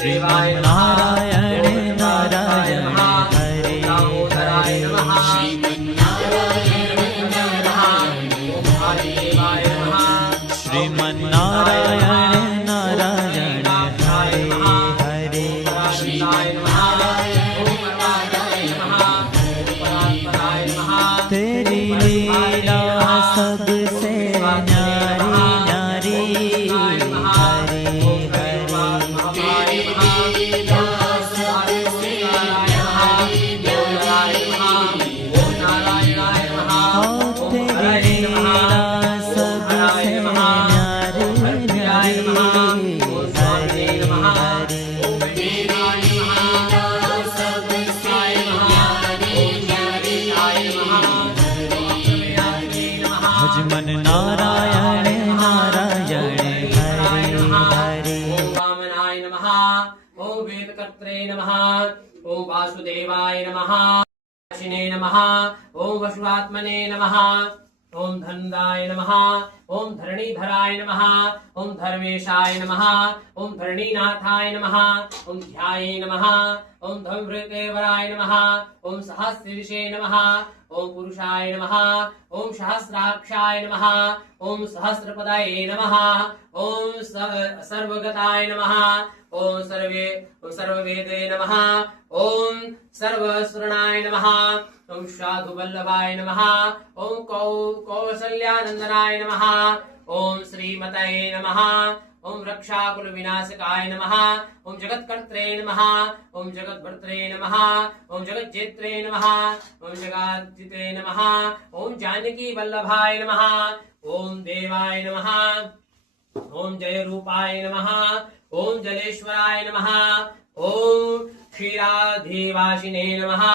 श्रीमन्नारायण नारायण हरे हरे श्रीमन्नारायण नारायण हरे हरे तेरी लीला सबसे न्यारी न्यारी हरे भजमन नारायण नारायण हरे हरे। ओम वामनाय नमः, ओम वेदकर्त्रे नमः, ओम वासुदेवाय नमः, शिने नमः, ओम वसुआत्मने नमः, ओम धनदाय नमः, ओम धरणीधराय नमः, ओम धर्मेशाय नमः, ओम धरणीनाथाय नमः, ओम ध्याये नमः, ओम धम्रतेवराय नमः, ओम सहस्रशीर्षे नमः, ओम पुरुषाय नमः, ओम सहस्राक्षाय नमः, ओम सहस्रपदाय नमः, ओम सर्वगताय नमः, ओम सर्ववेदे नमः, ओम सर्वस्वरणाय नमः, ओम साधुवल्लभाय नमः, ओम कौसल्यानंदनाय नमः, ओम श्रीमतये नमः, ओम रक्षाकुल विनाशकाय नमः, ओम जगत्कर्त्रे नमः, ओम जगद्भर्त्रे नमः, ओम जगज्जेत्रे नमः, ओम जगाजिते नमः, ओम जानकी वल्लभाय नमः, ओम देवाय नमः, ओम जय रूपाय नमः, ओम जलेश्वराय नमः, ओम क्षीराधिवासिने नमः।